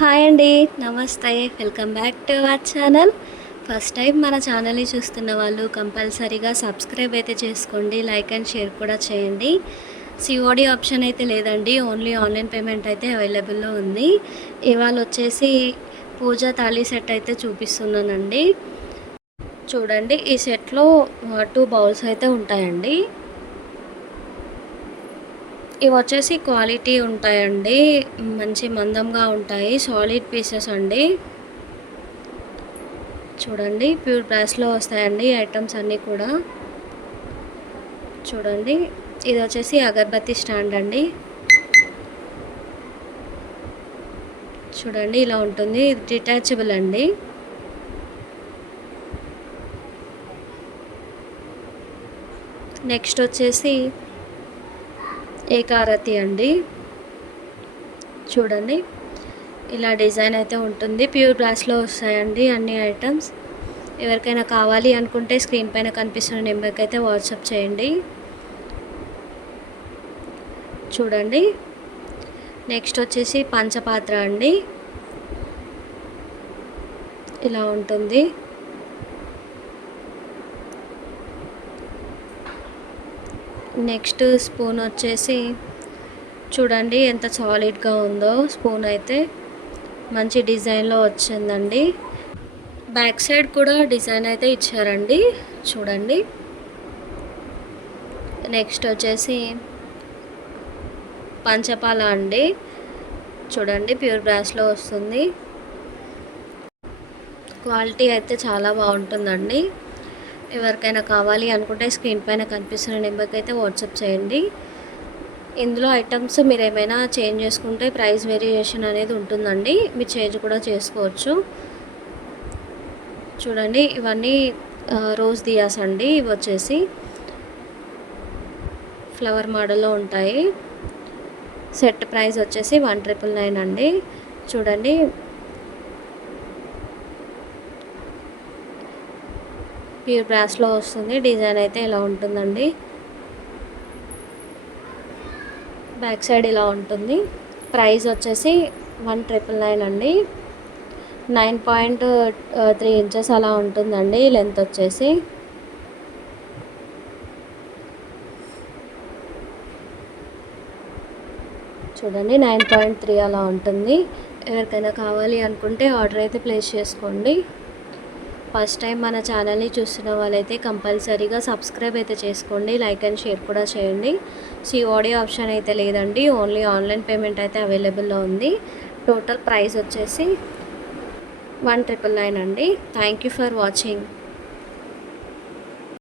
Hi అండి. నమస్తే. Welcome back to our channel. First time మన ఛానల్ని చూస్తున్న వాళ్ళు కంపల్సరీగా సబ్స్క్రైబ్ అయితే చేసుకోండి. లైక్ అండ్ షేర్ కూడా చేయండి. సిఓడి ఆప్షన్ అయితే లేదండి, ఓన్లీ ఆన్లైన్ పేమెంట్ అయితే అవైలబుల్లో ఉంది. ఇవాళ వచ్చేసి పూజ తాళీ సెట్ అయితే చూపిస్తున్నానండి. చూడండి, ఈ సెట్లో 2 బౌల్స్ అయితే ఉంటాయండి. ఇవి వచ్చేసి క్వాలిటీ ఉంటాయండి, మంచి మందంగా ఉంటాయి, సాలిడ్ పీసెస్ అండి. చూడండి, ప్యూర్ బ్రాస్లో వస్తాయండి ఐటమ్స్ అన్నీ కూడా. చూడండి, ఇది వచ్చేసి అగరబత్తి స్టాండ్ అండి. చూడండి, ఇలా ఉంటుంది. ఇది డిటాచబుల్ అండి. నెక్స్ట్ వచ్చేసి ఏకారతి అండి. చూడండి, ఇలా డిజైన్ అయితే ఉంటుంది. ప్యూర్ గ్లాస్లో వస్తాయండి అన్ని ఐటమ్స్. ఎవరికైనా కావాలి అనుకుంటే స్క్రీన్ పైన కనిపిస్తున్న నెంబర్కి అయితే వాట్సాప్ చేయండి. చూడండి, నెక్స్ట్ వచ్చేసి పంచపాత్ర అండి. ఇలా ఉంటుంది. నెక్స్ట్ స్పూన్ వచ్చేసి చూడండి ఎంత సాలిడ్గా ఉందో. స్పూన్ అయితే మంచి డిజైన్లో వచ్చిందండి. బ్యాక్ సైడ్ కూడా డిజైన్ అయితే ఇచ్చారండి. చూడండి, నెక్స్ట్ వచ్చేసి పంచపాల అండి. చూడండి, ప్యూర్ బ్రాస్లో వస్తుంది. క్వాలిటీ అయితే చాలా బాగుంటుందండి. ఎవరికైనా కావాలి అనుకుంటే స్క్రీన్ పైన కనిపిస్తున్న నెంబర్కి అయితే వాట్సాప్ చేయండి. ఇందులో ఐటమ్స్ మీరు ఏమైనా చేంజ్ చేసుకుంటే ప్రైస్ వేరియేషన్ అనేది ఉంటుందండి, మీరు చేంజ్ కూడా చేసుకోవచ్చు. చూడండి, ఇవన్నీ రోజ్ దియాస్ అండి. ఇవి వచ్చేసి ఫ్లవర్ మోడల్లో ఉంటాయి. సెట్ ప్రైస్ వచ్చేసి 1999 అండి. చూడండి, ప్యూర్ బ్రాస్లో వస్తుంది. డిజైన్ అయితే ఇలా ఉంటుందండి. బ్యాక్ సైడ్ ఇలా ఉంటుంది. ప్రైస్ వచ్చేసి 1999 అండి. 9.3 ఇంచెస్ అలా ఉంటుందండి లెంత్ వచ్చేసి. చూడండి, 9.3 అలా ఉంటుంది. ఎవరికైనా కావాలి అనుకుంటే ఆర్డర్ అయితే ప్లేస్ చేసుకోండి. ఫస్ట్ టైం మన ఛానల్ని చూస్తున్న వాళ్ళైతే కంపల్సరీగా సబ్స్క్రైబ్ అయితే చేసుకోండి. లైక్ అండ్ షేర్ కూడా చేయండి. సిఓడి ఆప్షన్ అయితే లేదండి, ఓన్లీ ఆన్లైన్ పేమెంట్ అయితే అవైలబుల్లో ఉంది. టోటల్ ప్రైస్ వచ్చేసి 1999 అండి. Thank you for watching.